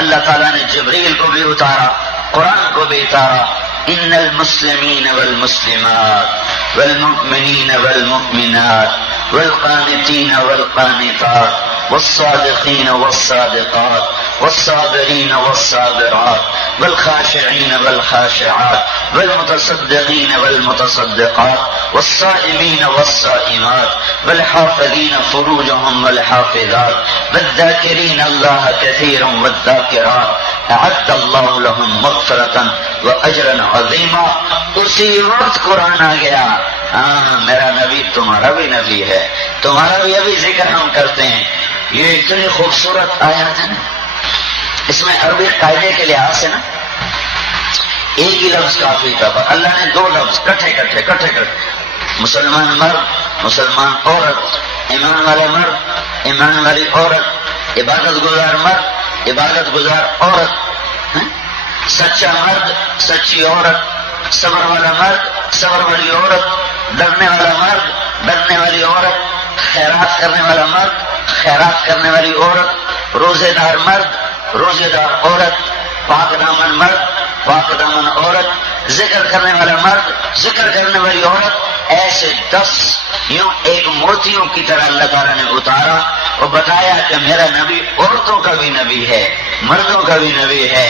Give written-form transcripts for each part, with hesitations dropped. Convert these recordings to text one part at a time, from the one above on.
اللہ تعالیٰ نے جبریل کو بھی اتارا، قرآن کو بھی اتارا. ان المسلمین والمسلمات والمؤمنین والمؤمنات والقانتین والقانتات والصادقین والصادقات والصابرین والصابرات والخاشعین والخاشعات والمتصدقین والمتصدقات والصائمین والصائمات والحافظین فروجهم والحافظات والذاکرین اللہ کثیرا والذاکرات اعد اللہ لهم مغفرۃ واجرا عظیما. اسی وقت قرآن آ گیا، ہاں میرا نبی تمہارا بھی نبی ہے، تمہارا بھی ابھی ذکر ہم کرتے ہیں. یہ اتنی خوبصورت آیات ہے نا، اس میں عربی قاعدے کے لحاظ سے نا ایک ہی لفظ کافی تھا، پر اللہ نے دو لفظ کٹھے مسلمان مرد مسلمان عورت، ایمان والا مرد ایمان والی عورت، عبادت گزار مرد عبادت گزار عورت، سچا مرد سچی عورت، صبر والا مرد صبر والی عورت، ڈرنے والا مرد ڈرنے والی عورت، خیرات کرنے والا مرد خیرات کرنے والی عورت، روزے دار مرد روزے دار عورت، پاک دامن مرد پاک دامن عورت، ذکر کرنے والا مرد ذکر کرنے والی عورت. ایسے 10 یوں ایک موتیوں کی طرح اللہ تعالیٰ نے اتارا اور بتایا کہ میرا نبی عورتوں کا بھی نبی ہے مردوں کا بھی نبی ہے.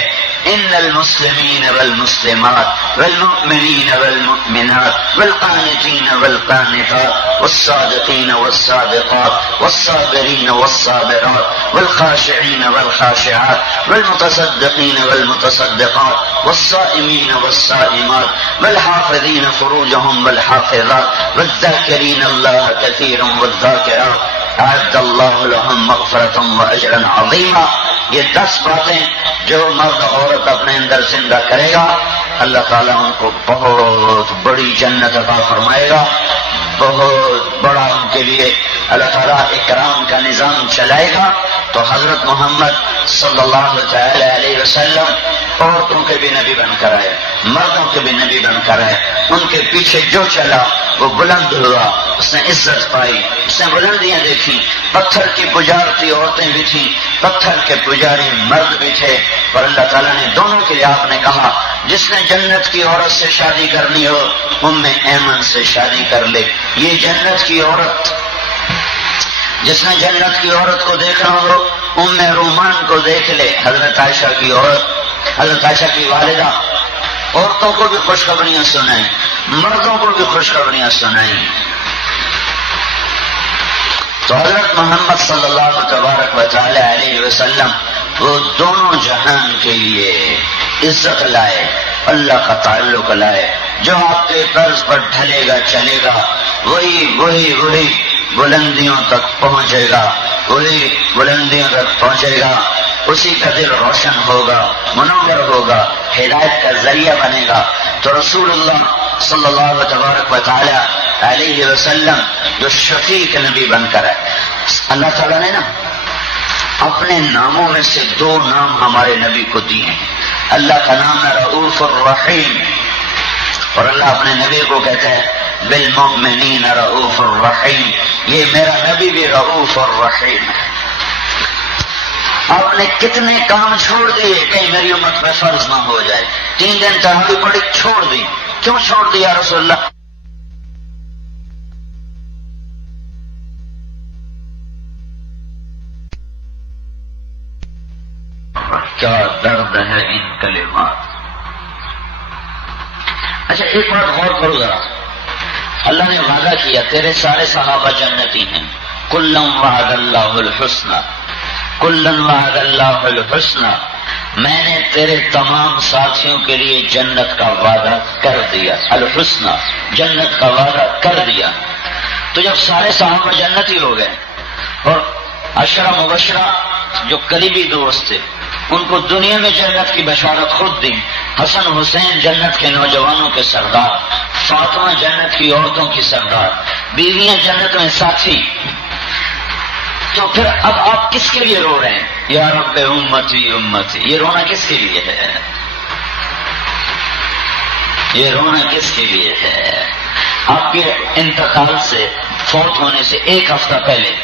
ان المسلمین والمسلمات والمؤمنین والمؤمنات والقانتین والقانتات والصادقین والصادقات والصابرین والصابرات والخاشعین والخاشعات والمتصدقین والمتصدقات والصائمین والصائمات والحافظین فروجهم والحافظات والذاکرین اللہ کثیرا والذاکرات اعد اللہ لهم مغفرۃ واجرا عظیما. یہ 10 باتیں جو مرد عورت اپنے اندر زندہ کرے گا، اللہ تعالیٰ ان کو بہت بڑی جنت عطا فرمائے گا. بہت بڑا ان کے لیے اللہ تعالیٰ اکرام کا نظام چلائے گا. تو حضرت محمد صلی اللہ تعالی علیہ وسلم عورتوں کے بھی نبی بن کر آئے، مردوں کے بھی نبی بن کر آئے. ان کے پیچھے جو چلا وہ بلند ہوا، اس نے عزت پائی، اس نے بلندیاں دیکھی. پتھر کی پجارتی عورتیں بھی تھیں، پتھر کے پجاری مرد بھی تھے، پر اللہ تعالیٰ نے دونوں کے لیے آپ نے کہا جس نے جنت کی عورت سے شادی کرنی ہو ام ایمن سے شادی کر لے. یہ جنت کی عورت، جس نے جنت کی عورت کو دیکھنا ہو ام رومان کو دیکھ لے، حضرت عائشہ کی عورت، حضرت عائشہ کی والدہ. عورتوں کو بھی خوشخبریاں سنائیں، مردوں کو بھی خوشخبریاں سنائیں. تو حضرت محمد صلی اللہ تبارک و تعالی علیہ وسلم وہ دونوں جہان کے لیے عزت لائے، اللہ کا تعلق لائے. جو آپ کے طرز پر ڈھلے گا چلے گا وہی بلندیوں تک پہنچے گا، وہی بلندیوں تک پہنچے گا. اسی کا دل روشن ہوگا، منور ہوگا، ہدایت کا ذریعہ بنے گا. تو رسول اللہ صلی اللہ تبارک و تعالی علیہ وسلم جو شفیق نبی بن کر ہے، اللہ تعالیٰ نے نا اپنے ناموں میں سے 2 نام ہمارے نبی کو دیے ہیں. اللہ کا نام ہے رؤوف الرحیم، اور اللہ اپنے نبی کو کہتا ہے بالمؤمنین رؤوف الرحیم. یہ میرا نبی بھی رؤوف الرحیم ہے. آپ نے کتنے کام چھوڑ دیے کہیں میری امت میں فرض نہ ہو جائے. 3 دن تراویح پڑھی چھوڑ دی. کیوں چھوڑ دیا رسول اللہ؟ کیا درد ہے ان کلمات. اچھا ایک بات غور کرو ذرا. اللہ نے وعدہ کیا تیرے سارے صحابہ جنتی ہیں. کلا وعد اللہ الحسنى کلا وعد اللہ الحسنى. میں نے تیرے تمام ساتھیوں کے لیے جنت کا وعدہ کر دیا. الحسنى جنت کا وعدہ کر دیا. تو جب سارے صحابہ جنتی ہو گئے اور عشرہ مبشرہ جو قریبی دوست تھے ان کو دنیا میں جنت کی بشارت خود دی. حسن حسین جنت کے نوجوانوں کے سردار، فاطمہ جنت کی عورتوں کی سردار، بیویاں جنت میں ساتھی. تو پھر اب آپ کس کے لیے رو رہے ہیں؟ یا رب امتی امتی. یہ رونا کس کے لیے ہے؟ یہ رونا کس کے لیے ہے؟ آپ کے انتقال سے، فوت ہونے سے 1 ہفتہ پہلے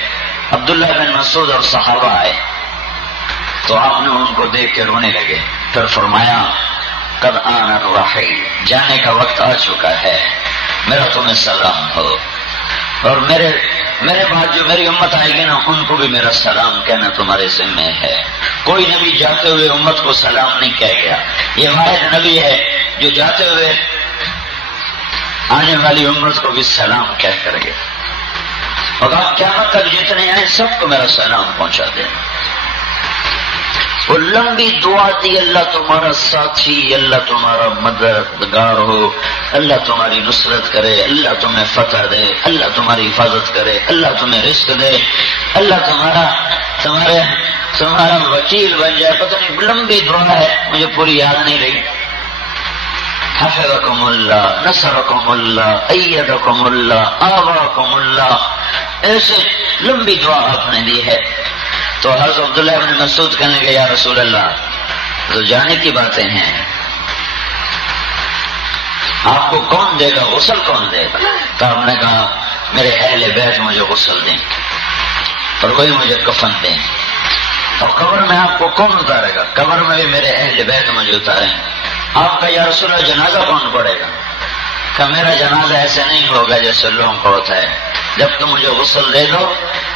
عبداللہ بن مسعود اور صحابہ آئے. تو آپ نے ان کو دیکھ کے رونے لگے. پھر فرمایا قد آن الرحیل، جانے کا وقت آ چکا ہے، میرا تمہیں سلام ہو، اور میرے بعد جو میری امت آئے گی نا ان کو بھی میرا سلام کہنا تمہارے ذمہ ہے. کوئی نبی جاتے ہوئے امت کو سلام نہیں کہہ گیا، یہ واحد نبی ہے جو جاتے ہوئے آنے والی امت کو بھی سلام کہہ کر گیا. اور آپ قیامت تک جتنے آئے سب کو میرا سلام پہنچا دینا. وہ لمبی دعا دی، اللہ تمہارا ساتھی، اللہ تمہارا مددگار ہو، اللہ تمہاری نصرت کرے، اللہ تمہیں فتح دے، اللہ تمہاری حفاظت کرے، اللہ تمہیں رزق دے، اللہ تمہارا وکیل بن جائے. پتہ نہیں لمبی دعا ہے، مجھے پوری یاد نہیں رہی. حفظکم اللہ، نصرکم اللہ، ایدکم اللہ، آواکم اللہ، ایسے لمبی دعا آپ نے دی ہے. تو حضرت عبداللہ بن مسعود کہنے لگے یا رسول اللہ تو جانے کی باتیں ہیں، آپ کو کون دے گا، غسل کون دے گا؟ تو آپ نے کہا میرے اہل بیت مجھے غسل دیں اور وہی مجھے کفن دیں. اور قبر میں آپ کو کون اتارے گا؟ قبر میں بھی میرے اہل بیت مجھے اتاریں. آپ کا یا رسول اللہ جنازہ کون پڑے گا؟ کہ میرا جنازہ ایسے نہیں ہوگا جیسے لوگوں کو ہوتا ہے، جب تم مجھے غسل دے دو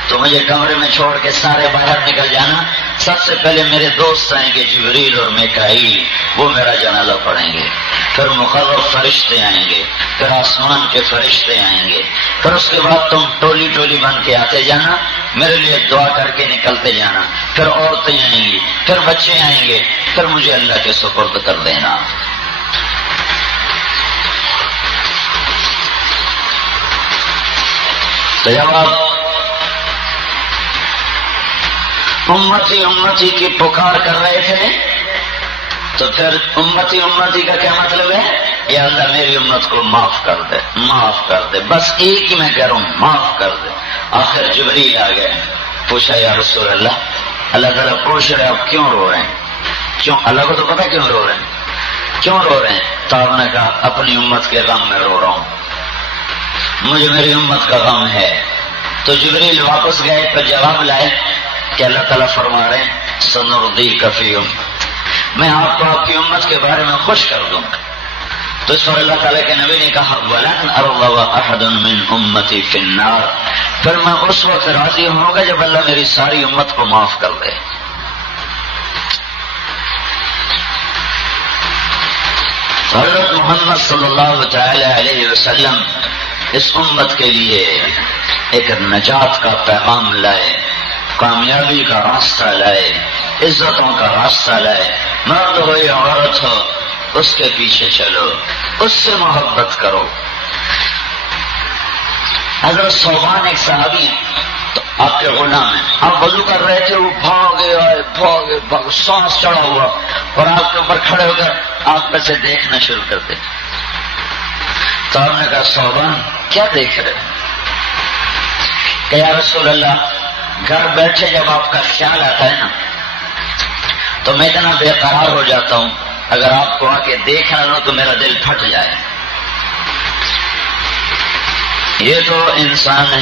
تو مجھے کمرے میں چھوڑ کے سارے باہر نکل جانا. سب سے پہلے میرے دوست آئیں گے جبریل اور میکائیل، وہ میرا جنازہ پڑھیں گے. پھر مقرب فرشتے آئیں گے، پھر آسمان کے فرشتے آئیں گے. پھر اس کے بعد تم ٹولی ٹولی بن کے آتے جانا، میرے لیے دعا کر کے نکلتے جانا. پھر عورتیں آئیں گی، پھر بچے آئیں گے، پھر مجھے اللہ کے سپرد کر دینا. تو جب آپ امتی امتی کی پکار کر رہے تھے تو پھر امتی امتی کا کیا مطلب ہے؟ یا اللہ میری امت کو معاف کر دے، معاف کر دے، بس ایک ہی میں کہہ رہا ہوں معاف کر دے. آخر جبریل آ گئے، پوچھا یا رسول اللہ، اللہ تعالیٰ پوچھ رہے آپ کیوں رو رہے ہیں؟ کیوں؟ اللہ کو تو پتا کیوں رو رہے ہیں، کیوں رو رہے ہیں؟ تو آپ نے کہا اپنی امت کے غم میں رو رہا ہوں، مجھے میری امت کا غم ہے. تو جبریل واپس گئے، پھر جواب لائے کہ اللہ تعالیٰ فرما رہے ہیں سنردیک فی امت، میں آپ کو آپ کی امت کے بارے میں خوش کر دوں. تو اس پر اللہ تعالیٰ کے نبی نے کہا وَلَنْ أَرْضَوَ أَحَدٌ مِّنْ أُمَّتِي فِي النَّارِ، پھر میں اس وقت راضی ہوں گا جب اللہ میری ساری امت کو معاف کر دے. حضرت محمد صلی اللہ تعالی علیہ وسلم اس امت کے لیے ایک نجات کا پیغام لائے، کامیابی کا راستہ لائے، عزتوں کا راستہ لائے. مرد ہو یا عورت ہو اس کے پیچھے چلو، اس سے محبت کرو. حضرت صوبان ایک صحابی ہیں، تو آپ کے غلام ہیں، آپ وضو کر رہے تھے، وہ بھاگے آئے بھاگے سانس چڑھا ہوا اور آپ کے اوپر کھڑے ہو کر آپ میں سے دیکھنا شروع کر دے. تو آپ نے کہا صوبان کیا دیکھ رہے؟ کہ یا رسول اللہ گھر بیٹھے جب آپ کا خیال آتا ہے نا تو میں اتنا بے قرار ہو جاتا ہوں، اگر آپ کو آ کے دیکھ نہ لو تو میرا دل پھٹ جائے. یہ تو انسان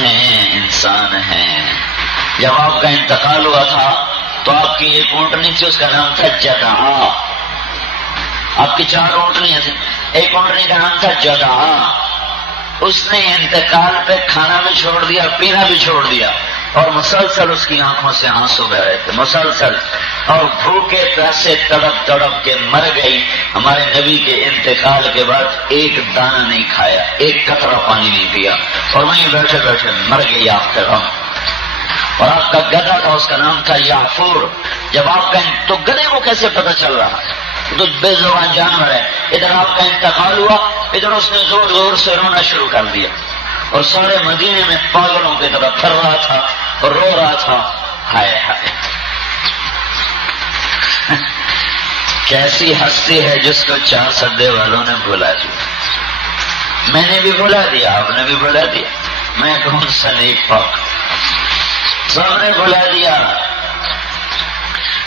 ہیں. جب آپ کا انتقال ہوا تھا تو آپ کی ایک اونٹنی تھی، اس کا نام تھا جدعا. آپ کی 4 اونٹنیاں تھیں، ایک اونٹنی کا نام تھا جدعا. اس نے انتقال پہ کھانا بھی چھوڑ دیا، پینا بھی چھوڑ دیا، اور مسلسل اس کی آنکھوں سے آنسو بہ رہے تھے، مسلسل، اور بھوکے پیاسے تڑپ تڑپ کے مر گئی. ہمارے نبی کے انتقال کے بعد ایک دانہ نہیں کھایا، ایک قطرہ پانی نہیں پیا، اور وہیں بیٹھے بیٹھے مر گئی آپ کے غم. اور آپ کا گدھا تھا، اس کا نام تھا یعفور. جب آپ کا تو گدھے کو کیسے پتہ چل رہا؟ تو بے زبان جانور ہے. ادھر آپ کا انتقال ہوا، ادھر اس نے زور زور سے رونا شروع کر دیا، اور سارے مدینے میں پاگلوں کی طرح پھر رہا تھا اور رو رہا تھا. ہائے ہائے کیسی ہستی ہے جس کو 4 سدے والوں نے بھلا دیا. میں نے بھی بھلا دیا، آپ نے بھی بھلا دیا، میں کون سا نیک پاک، سب نے بھلا دیا.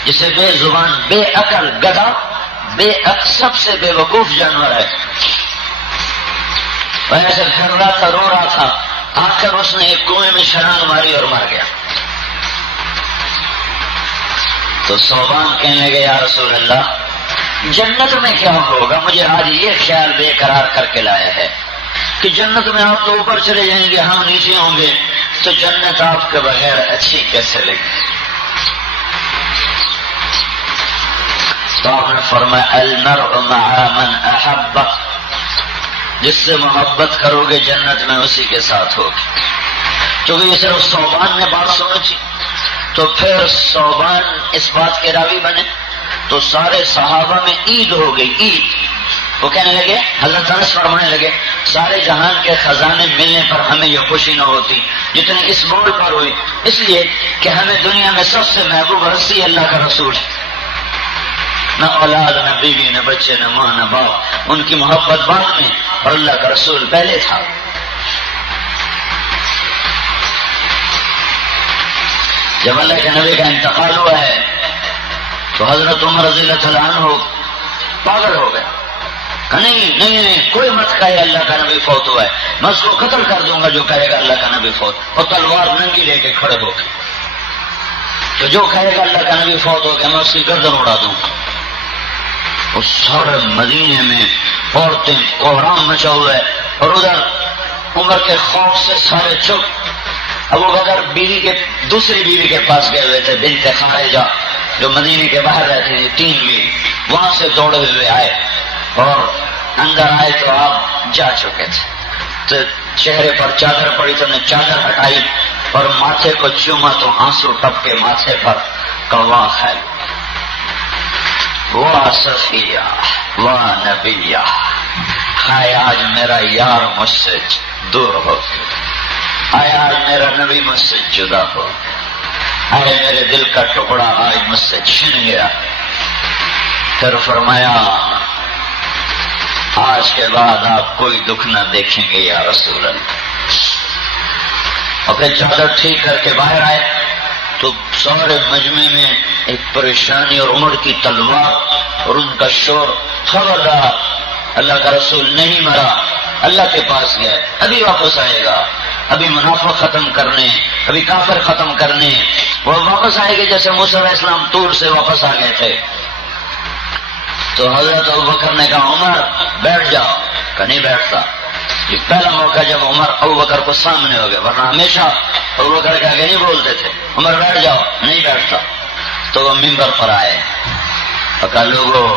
جسے بے زبان، بے عقل گدھا، بے عقل سب سے بے وقوف جانور ہے، ویسے پھر رہا تھا، رو رہا تھا. آخر اس نے ایک کنویں میں چھلانگ ماری اور مر گیا. تو صوبان کہنے لگے یا رسول اللہ جنت میں کیا ہوگا؟ مجھے آج یہ خیال بے قرار کر کے لایا ہے کہ جنت میں آپ تو اوپر چلے جائیں گے، ہم نیچے ہوں گے، تو جنت آپ کے بغیر اچھی کیسے لگے؟ تو آپ نے فرمایا المرء مع من احب، جس سے محبت کرو گے جنت میں اسی کے ساتھ ہوگی۔ کیونکہ یہ صرف صوبان نے بات سمجھی تو پھر صوبان اس بات کے راوی بنے تو سارے صحابہ میں عید ہو گئی، عید۔ وہ کہنے لگے، حضرت انس فرمانے لگے سارے جہان کے خزانے ملنے پر ہمیں یہ خوشی نہ ہوتی جتنی اس موڑ پر ہوئی، اس لیے کہ ہمیں دنیا میں سب سے محبوب ہستی اللہ کا رسول ہے، نہ اولاد، نہ بیوی، نہ بچے، نہ ماں، نہ باپ، ان کی محبت بعد میں اور اللہ کا رسول پہلے تھا۔ جب اللہ کے نبی کا انتقال ہوا ہے تو حضرت عمر رضی اللہ تعالیٰ عنہ پاگل ہو گئے کہ نہیں کوئی مت کہے اللہ کا نبی فوت ہوا ہے، میں اس کو قتل کر دوں گا جو کہے گا اللہ کا نبی فوت، اور تلوار ننگی لے کے کھڑے ہو گئے تو جو کہے گا اللہ کا نبی فوت ہو گیا میں اس کی گردن اڑا دوں گا۔ اس سارے مدینے میں عورتیں کوہرام مچا ہوا ہے اور ادھر عمر کے خوف سے سارے چپ۔ ابو بکر بیوی کے دوسری بیوی کے پاس گئے ہوئے تھے، بنت خارجہ جو مدینے کے باہر رہتی تھی، 3 بیوی، وہاں سے دوڑے ہوئے آئے اور اندر آئے تو آپ جا چکے تھے، تو چہرے پر چادر پڑی تو نے چادر ہٹائی اور ماتھے کو چوما تو آنسو ٹپکے ماتھے پر، کوا خیر واہ صفیہ واہ نبیہ، ہائے آج میرا یار مجھ سے دور ہو، آئے آج میرا نبی مجھ سے جدا ہو، آئے میرے دل کا ٹکڑا آج مجھ سے چھن گیا۔ پھر فرمایا آج کے بعد آپ کوئی دکھ نہ دیکھیں گے یا رسول اللہ۔ اور پھر چادر ٹھیک کر کے باہر آئے تو سارے مجمع میں ایک پریشانی اور عمر کی تلوار اور ان کا شور، خبردار اللہ کا رسول نہیں مرا، اللہ کے پاس گئے، ابھی واپس آئے گا، ابھی منافق ختم کرنے، ابھی کافر ختم کرنے، وہ واپس آئے گے جیسے موسیٰ علیہ السلام طور سے واپس آ گئے تھے۔ تو حضرت ابوبکر نے کہا عمر بیٹھ جاؤ، کہ نہیں بیٹھتا۔ یہ پہلا موقع جب عمر ابوبکر کو سامنے ہو گئے، ورنہ ہمیشہ ابوبکر کے آگے نہیں بولتے تھے، عمر بیٹھ جاؤ، نہیں بیٹھتا۔ تو وہ ممبر پر آئے اور کہا لوگو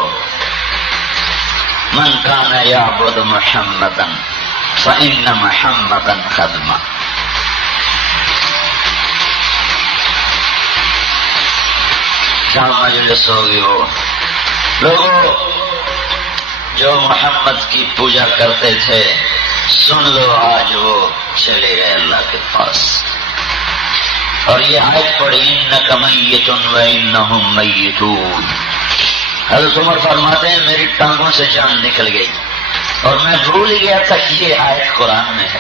من کان یعبد محمدا فإن محمدا قد مات۔ کیا مجلس ہوگی وہ لوگوں جو محمد کی پوجا کرتے تھے، سن لو آج وہ چلے گئے اللہ کے پاس۔ اور یہ آیت پڑھی انک میت وانہم میتون۔ حضرت عمر فرماتے ہیں میری ٹانگوں سے جان نکل گئی اور میں بھول ہی گیا تھا کہ یہ آیت قرآن میں ہے،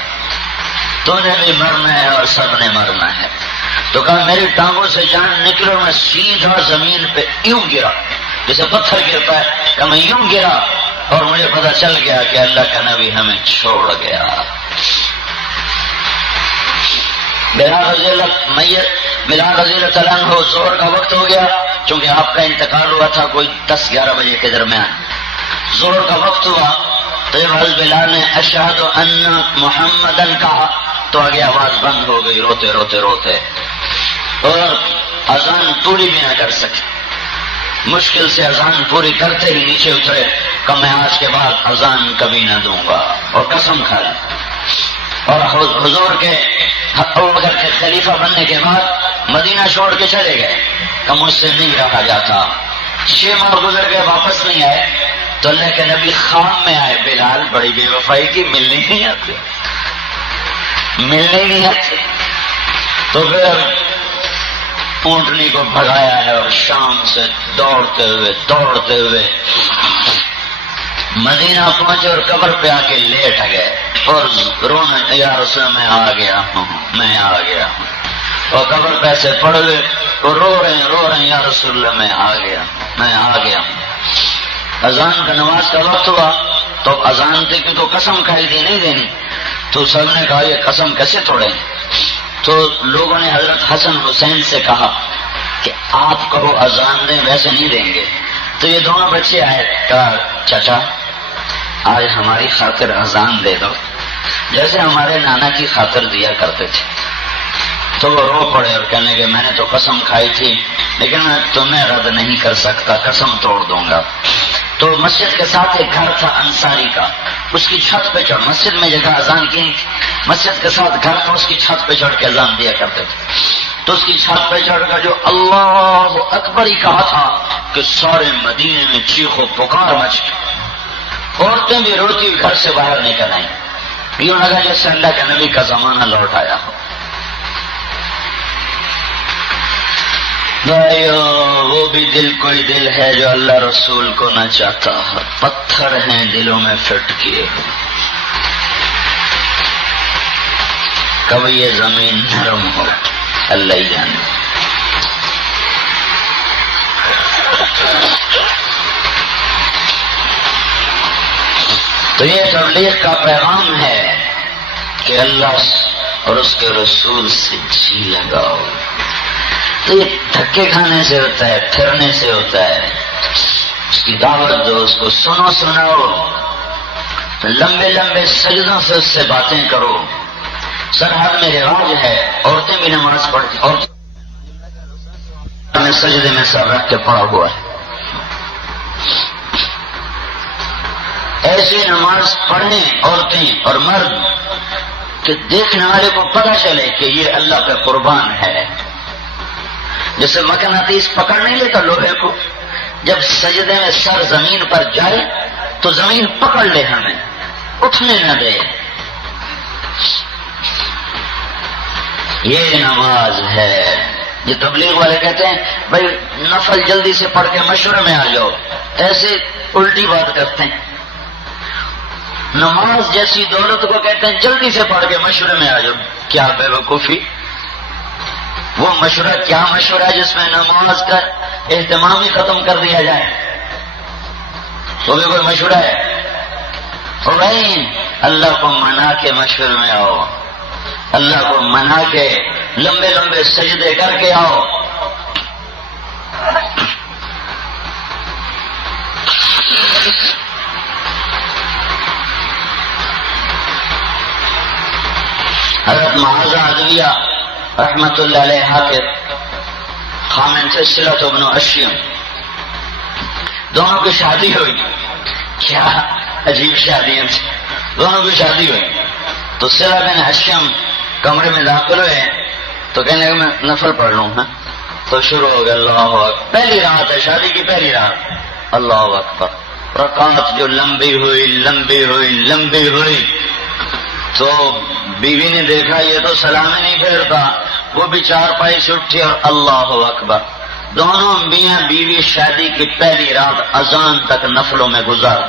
تو نے بھی مرنا ہے اور سب نے مرنا ہے۔ تو کہا میری ٹانگوں سے جان نکلو، میں سیدھا زمین پہ یوں گرا جیسے پتھر گرتا ہے، کہ میں یوں گرا اور مجھے پتا چل گیا کہ اللہ کا نبی ہمیں چھوڑ گیا۔ بلال رضی اللہ تعالیٰ عنہ ظہر کا وقت ہو گیا، چونکہ آپ کا انتقال ہوا تھا کوئی 10-11 بجے کے درمیان، ظہر کا وقت ہوا تو جب حضرت بلال نے اشہد ان محمدن کہا تو آگے آواز بند ہو گئی، روتے روتے روتے، اور اذان پوری بھی نہ کر سکے، مشکل سے اذان پوری کرتے ہی نیچے اترے کہ میں آج کے بعد اذان کبھی نہ دوں گا، اور قسم کھا لی۔ اور حضور کے ابوبکر کے خلیفہ بننے کے بعد مدینہ چھوڑ کے چلے گئے کہ مجھ سے نہیں رہا جاتا۔ 6 ماہ گزر گئے، واپس نہیں آئے تو اللہ کے نبی خام میں آئے، بلال بڑی بے وفائی کی، ملنے ہی نہیں آتے، ملنے ہی نہیں آتے۔ تو پھر اونٹنی کو بھگایا ہے اور شام سے دوڑتے ہوئے مدینہ پہنچے اور قبر پہ آ کے لیٹ گئے اور رونا، یا رسول میں آ گیا ہوں، میں آ گیا ہوں، اور قبر پہ سے پڑ گئے اور رو رہے ہیں یا رسول اللہ میں آ گیا، میں آ گیا ہوں۔ اذان کا نماز کا وقت ہوا تو اذان دے کی تو قسم کھائی دی نہیں دینی، تو سب نے کہا یہ قسم کیسے توڑیں؟ تو لوگوں نے حضرت حسن حسین سے کہا کہ آپ کہو اذان دیں، ویسے نہیں دیں گے. تو یہ دونوں بچے آئے، کہا چچا آج ہماری خاطر اذان دے دو جیسے ہمارے نانا کی خاطر دیا کرتے تھے. تو وہ رو پڑے اور کہنے کہ میں نے تو قسم کھائی تھی لیکن میں تمہیں رد نہیں کر سکتا، قسم توڑ دوں گا. تو مسجد کے ساتھ ایک گھر تھا انصاری کا، اس کی چھت پہ چڑھ، مسجد میں جگہ اذان کی، مسجد کے ساتھ گھر تھا، اس کی چھت پہ چڑھ کے اذان دیا کرتے تھے. تو اس کی چھت پہ چڑھ کر جو اللہ اکبر ہی کہا تھا کہ سارے مدینے میں چیخ و پکار مچ گئی. عورتیں بھی روتی ہوئی گھر سے باہر نکل آئیں. یوں لگا جیسے اللہ کے نبی کا زمانہ لوٹ آیا ہو. وہ بھی دل کوئی دل ہے جو اللہ رسول کو نہ چاہتا، پتھر ہیں دلوں میں فٹ کیے. کب یہ زمین نرم ہو اللہ ہی جانے. تو یہ تبلیغ کا پیغام ہے کہ اللہ اور اس کے رسول سے جی لگاؤ. تو یہ دھکے کھانے سے ہوتا ہے، پھرنے سے ہوتا ہے. اس کی دعوت دو، اس کو سناؤ، لمبے لمبے سجدوں سے اس سے باتیں کرو. سرحد میں رواج ہے عورتیں بھی نماز پڑھتی، عورتیں سجدے میں سر رکھ کے پڑا ہوا ہے. ایسی نماز پڑھیں عورتیں اور مرد کہ دیکھنے والے کو پتہ چلے کہ یہ اللہ کا قربان ہے. جیسے مقناطیس پکڑ نہیں لیتا لوہے کو، جب سجدے میں سر زمین پر جائے تو زمین پکڑ لے، ہمیں اٹھنے نہ دے. یہ نماز ہے. یہ تبلیغ والے کہتے ہیں بھائی نفل جلدی سے پڑھ کے مشورے میں آ جاؤ، ایسے الٹی بات کرتے ہیں. نماز جیسی دولت کو کہتے ہیں جلدی سے پڑھ کے مشورے میں آ جاؤ. کیا بے وقوفی! وہ مشورہ کیا مشورہ ہے جس میں نماز کا اہتمام ہی ختم کر دیا جائے؟ وہ بھی کوئی مشورہ ہے؟ اور بھائی اللہ کو منا کے مشورے میں آؤ، اللہ کو منا کے لمبے لمبے سجدے کر کے آؤ. حضرت معاذ عدویہ رحمت اللہ علیہ حافظ خامن سے صلت بن اشیم، دونوں کی شادی ہوئی. کیا عجیب شادی ہے، دونوں کی شادی ہوئی. تو صلت بن اشیم کمرے میں داخل ہوئے تو کہنے لگے میں نفل پڑھ لوں. ہاں تو شروع ہو گیا اللہ اکبر. پہلی رات ہے، شادی کی پہلی رات. اللہ اکبر. رکعت جو لمبی ہوئی لمبی ہوئی لمبی ہوئی تو بیوی نے دیکھا یہ تو سلام ہی نہیں پھیرتا، وہ بھی چارپائی سے اٹھی اور اللہ اکبر. دونوں میاں بیوی شادی کی پہلی رات اذان تک نفلوں میں گزار.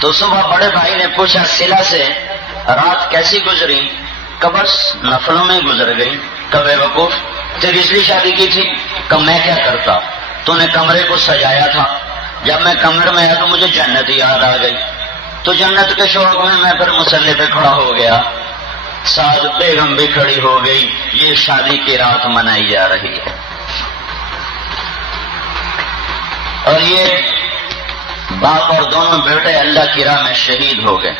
تو صبح بڑے بھائی نے پوچھا صلہ سے رات کیسی گزری؟ بس نفلوں میں گزر گئی. کب وقوف تیری اس لیے شادی کی تھی؟ کب میں کیا کرتا، تو نے کمرے کو سجایا تھا، جب میں کمرے میں آیا تو مجھے جنت یاد آ گئی، تو جنت کے شوق میں پھر مصلی پہ کھڑا ہو گیا، ساتھ بیگم بھی کھڑی ہو گئی. یہ شادی کی رات منائی جا رہی ہے. اور یہ باپ اور دونوں بیٹے اللہ کی راہ میں شہید ہو گئے.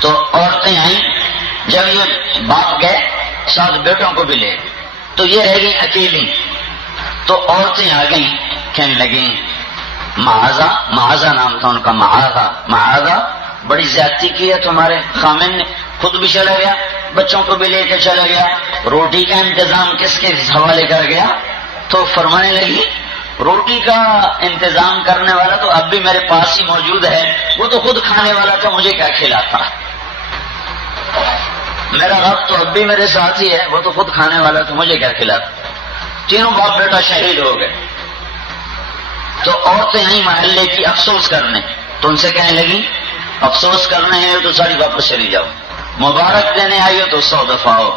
تو عورتیں آئیں، جب یہ باپ گئے ساتھ بیٹوں کو بھی لے تو یہ رہ گئی اکیلی. تو عورتیں آ گئیں، کہنے لگیں معاذہ نام تھا ان کا، معاذہ بڑی زیادتی کی ہے تمہارے خامن نے، خود بھی چلا گیا، بچوں کو بھی لے کے چلا گیا، روٹی کا انتظام کس کے حوالے کر گیا؟ تو فرمانے لگی روٹی کا انتظام کرنے والا تو اب بھی میرے پاس ہی موجود ہے، وہ تو خود کھانے والا تھا، مجھے کیا کھلاتا؟ میرا رب تو اب بھی میرے ساتھ ہی ہے، وہ تو خود کھانے والا تھا، مجھے کیا کھلاتا؟ تینوں باپ بیٹا شہید ہو گئے. تو عورتیں آئیں محلے کی افسوس کرنے، تو ان سے کہنے لگی افسوس کرنے ہیں تو ساری واپس چلی جاؤ، مبارک دینے آئی ہو تو 100 دفعہ آؤ،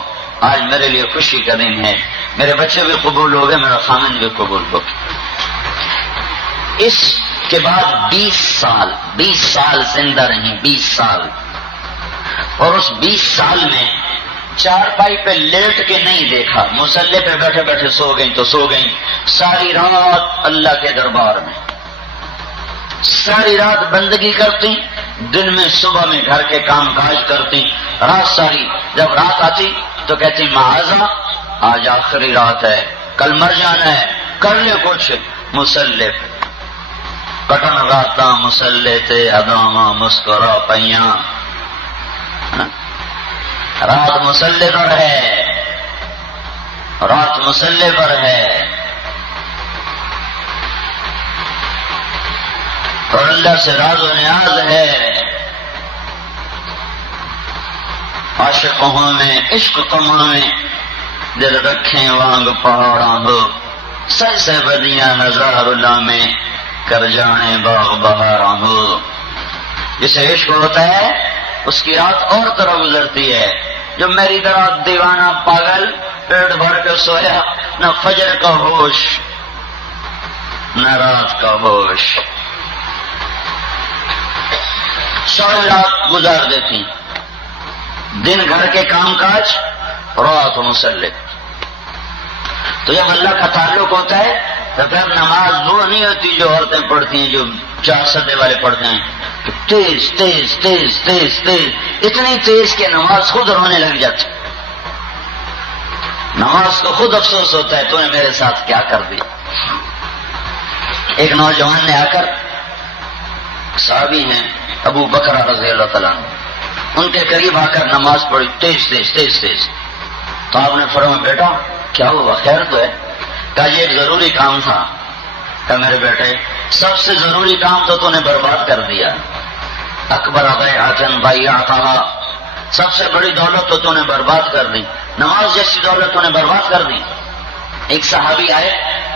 آج میرے لیے خوشی کا دن ہے، میرے بچے بھی قبول ہو گئے، میرا خامن بھی قبول ہو گیا. اس کے بعد 20 سال زندہ رہیں، 20 سال. اور اس 20 سال میں چارپائی پہ لیٹ کے نہیں دیکھا، مصلی پہ بیٹھے بیٹھے سو گئیں تو سو گئیں، ساری رات اللہ کے دربار میں، ساری رات بندگی کرتی، دن میں صبح میں گھر کے کام کاج کرتی، رات ساری، جب رات آتی تو کہتی معاذہ آج آخری رات ہے، کل مر جانا ہے، کر لے کچھ، مصلی پہ کٹن راتاں مصلی تے اداواں مسکرا پیاں، رات مصلی پر ہے، رات مصلی پر ہے، اور اللہ سے راز و نیاز ہے، عاشق میں عشق کمائیں دل رکھیں وانگ پہاڑاں ہو، سہ سہ بدیاں ہزار لامیں کر جانے باغ بہاراں ہو۔ جسے عشق ہوتا ہے اس کی رات اور طرح گزرتی ہے، جو میری طرح دیوانہ پاگل پیٹ بھر کے سویا، نہ فجر کا ہوش نہ رات کا ہوش، ساری رات گزار دیتی، دن گھر کے کام کاج، رات مصلی۔ تو جب اللہ کا تعلق ہوتا ہے تو پھر نماز وہ نہیں ہوتی جو عورتیں پڑھتی ہیں، جو 4 سدے والے پڑھتے ہیں کہ تیز تیز تیز تیز تیز، اتنی تیز کہ نماز خود رونے لگ جاتی، نماز کو خود افسوس ہوتا ہے تو نے میرے ساتھ کیا کر دیا۔ ایک نوجوان نے آ کر، صحابی ہیں ابو بکر رضی اللہ تعالیٰ عنہ، ان کے قریب آ کر نماز پڑھی تیز تیز تیز تیز، تو آپ نے فرمایا بیٹا کیا ہوا، خیر تو ہے؟ کہا یہ ایک ضروری کام تھا۔ کہا میرے بیٹے سب سے ضروری کام تو نے برباد کر دیا، اکبر بیعۃ بیعتھا، سب سے بڑی دولت تو نے برباد کر دی، نماز جیسی دولت تو نے برباد کر دی۔ ایک صحابی آئے،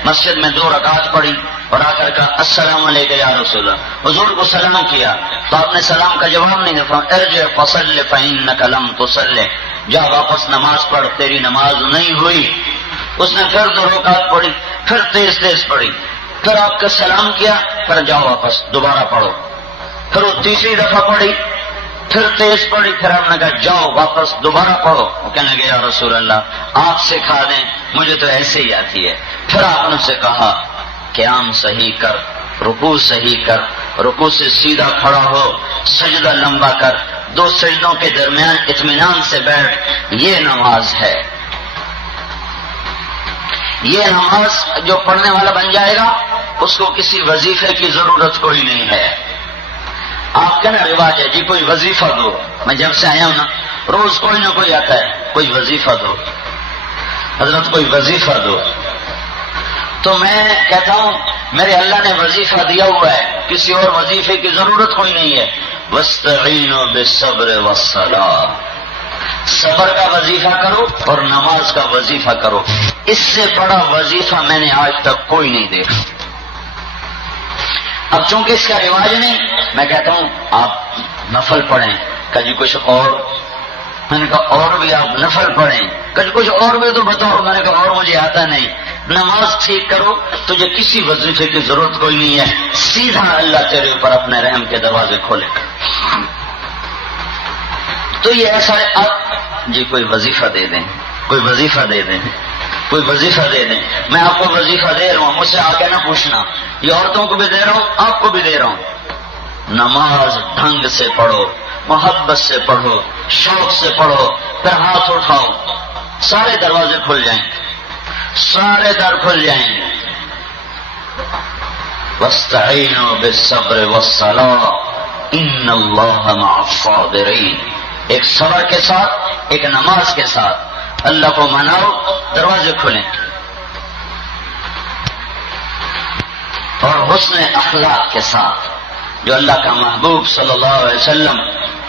مسجد میں 2 رکعت پڑھی اور آ کر کہا السلام علیکم یا رسول اللہ، حضور کو سلام کیا تو آپ نے سلام کا جواب نہیں دیا، ارجع فصل فإنک لم تصلی، جا واپس نماز پڑھ تیری نماز نہیں ہوئی۔ اس نے پھر 2 رکعت پڑھی، پھر تیز تیز پڑھی، پھر آپ کا سلام کیا، پھر جاؤ واپس دوبارہ پڑھو، پھر وہ تیسری دفعہ پڑھی، پھر تیز پڑھی، پھر آپ نے کہا جاؤ واپس دوبارہ پڑھو۔ وہ کہنے لگے یا رسول اللہ آپ سکھا دیں، مجھے تو ایسے ہی آتی ہے۔ پھر آپ نے سے کہا قیام صحیح کر، رکوع صحیح کر، رکوع سے سیدھا کھڑا ہو، سجدہ لمبا کر، 2 سجدوں کے درمیان اطمینان سے بیٹھ، یہ نماز ہے۔ یہ نماز جو پڑھنے والا بن جائے گا اس کو کسی وظیفے کی ضرورت کوئی نہیں ہے۔ آپ کا نا رواج ہے جی کوئی وظیفہ دو، میں جب سے آیا ہوں نا روز کوئی نہ کوئی آتا ہے کوئی وظیفہ دو، حضرت کوئی وظیفہ دو، تو میں کہتا ہوں میرے اللہ نے وظیفہ دیا ہوا ہے، کسی اور وظیفے کی ضرورت کوئی نہیں ہے۔ وَاسْتَعِينُوا بِالصَّبْرِ وَالصَّلَاةِ، صبر کا وظیفہ کرو اور نماز کا وظیفہ کرو، اس سے بڑا وظیفہ میں نے آج تک کوئی نہیں دیکھا۔ اب چونکہ اس کا رواج نہیں، میں کہتا ہوں آپ نفل پڑھیں، کہ جی کچھ اور، میں نے کہا اور بھی آپ نفل پڑھیں، کہ جی کچھ اور بھی تو بتاؤ، میں نے کہا اور مجھے آتا نہیں۔ نماز ٹھیک کرو تجھے کسی وظیفے کی ضرورت کوئی نہیں ہے، سیدھا اللہ تیرے اوپر اپنے رحم کے دروازے کھولے۔ تو یہ ایسا ہے، اب جی کوئی وظیفہ دے دیں، کوئی وظیفہ دے دیں، کوئی وظیفہ دے دیں، میں آپ کو وظیفہ دے رہا ہوں، مجھ سے آ کے نہ پوچھنا، یہ عورتوں کو بھی دے رہا ہوں آپ کو بھی دے رہا ہوں۔ نماز ڈھنگ سے پڑھو، محبت سے پڑھو، شوق سے پڑھو، پھر ہاتھ اٹھاؤ، سارے دروازے کھل جائیں گے، سارے در کھل جائیں گے۔ وَاسْتَعِينُوا بِالصَّبْرِ وَالصَّلَاةِ إِنَّ اللَّهَ مَعَ الصَّابِرِينَ، ایک صبر کے ساتھ ایک نماز کے ساتھ اللہ کو مناؤ، دروازے کھلیں۔ اور حسن اخلاق کے ساتھ جو اللہ کا محبوب صلی اللہ علیہ وسلم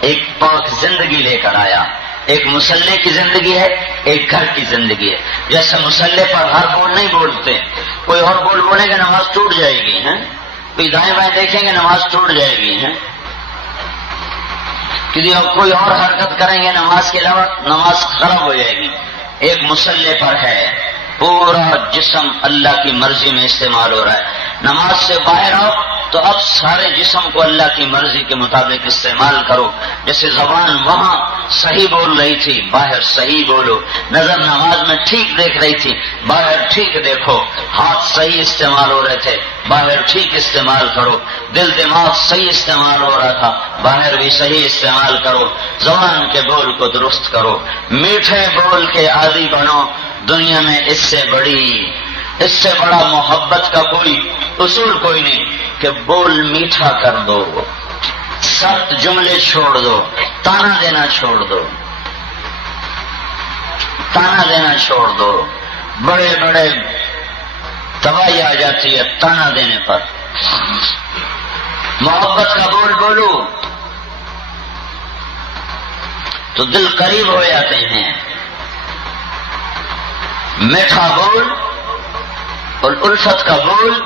ایک پاک زندگی لے کر آیا، ایک مصلی کی زندگی ہے، ایک گھر کی زندگی ہے۔ جیسے مصلی پر ہر بول نہیں بولتے، کوئی اور بول بولے گا نماز ٹوٹ جائے گی، ہیں کوئی دائیں بائیں دیکھیں گے نماز ٹوٹ جائے گی، ہیں کوئی اور حرکت کریں گے نماز کے علاوہ نماز خراب ہو جائے گی۔ ایک مصلی پر ہے، پورا جسم اللہ کی مرضی میں استعمال ہو رہا ہے۔ نماز سے باہر آؤ تو اب سارے جسم کو اللہ کی مرضی کے مطابق استعمال کرو، جیسے زبان وہاں صحیح بول رہی تھی، باہر صحیح بولو، نظر نماز میں ٹھیک دیکھ رہی تھی، باہر ٹھیک دیکھو، ہاتھ صحیح استعمال ہو رہے تھے، باہر ٹھیک استعمال کرو، دل دماغ صحیح استعمال ہو رہا تھا، باہر بھی صحیح استعمال کرو، زبان کے بول کو درست کرو، میٹھے بول کے عادی بنو، دنیا میں اس سے بڑا محبت کا کوئی اصول کوئی نہیں کہ بول میٹھا کر دو، سخت جملے چھوڑ دو، تانا دینا چھوڑ دو، تانا دینا چھوڑ دو، بڑے بڑے تباہی آ جاتی ہے تانا دینے پر، محبت کا بول بولو تو دل قریب ہو جاتے ہیں، میٹھا بول اور الفت کا بول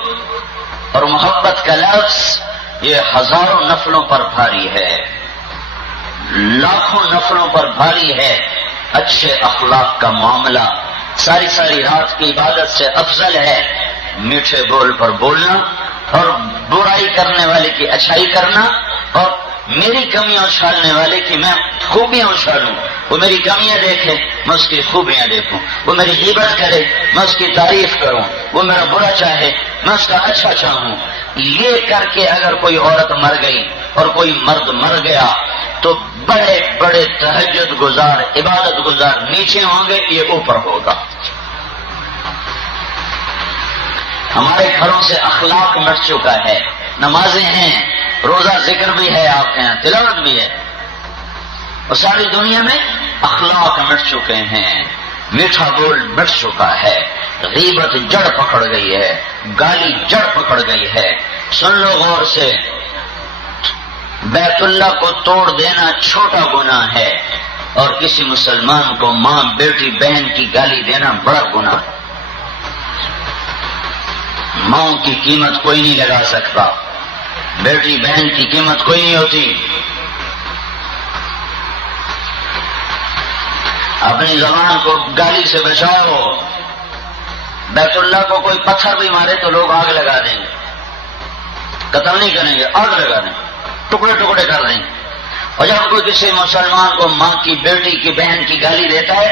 اور محبت کا لفظ یہ ہزاروں نفلوں پر بھاری ہے، لاکھوں نفلوں پر بھاری ہے۔ اچھے اخلاق کا معاملہ ساری رات کی عبادت سے افضل ہے میٹھے بول پر بولنا اور برائی کرنے والے کی اچھائی کرنا، اور میری کمیاں اچھالنے والے کی میں خوبیاں اچھالوں، وہ میری کمیاں دیکھے میں اس کی خوبیاں دیکھوں، وہ میری غیبت کرے میں اس کی تعریف کروں، وہ میرا برا چاہے میں اس کا اچھا چاہوں۔ یہ کر کے اگر کوئی عورت مر گئی اور کوئی مرد مر گیا تو بڑے بڑے تہجد گزار عبادت گزار نیچے ہوں گے، یہ اوپر ہوگا۔ ہمارے گھروں سے اخلاق مٹ چکا ہے، نمازیں ہیں، روزہ ذکر بھی ہے، آپ کے یہاں تلاوت بھی ہے، اور ساری دنیا میں اخلاق مٹ چکے ہیں، میٹھا بول مٹ چکا ہے، غیبت جڑ پکڑ گئی ہے، گالی جڑ پکڑ گئی ہے۔ سن لو غور سے، بیت اللہ کو توڑ دینا چھوٹا گناہ ہے اور کسی مسلمان کو ماں بیٹی بہن کی گالی دینا بڑا گناہ ہے۔ ماں کی قیمت کوئی نہیں لگا سکتا، بیٹی بہن کی قیمت کوئی نہیں ہوتی۔ اپنی زبان کو گالی سے بچاؤ۔ بیت اللہ کو کوئی پتھر بھی مارے تو لوگ آگ لگا دیں گے، قتل نہیں کریں گے، آگ لگا دیں گے، ٹکڑے ٹکڑے کر دیں گے۔ اور جب کوئی کسی مسلمان کو ماں کی بیٹی کی بہن کی گالی دیتا ہے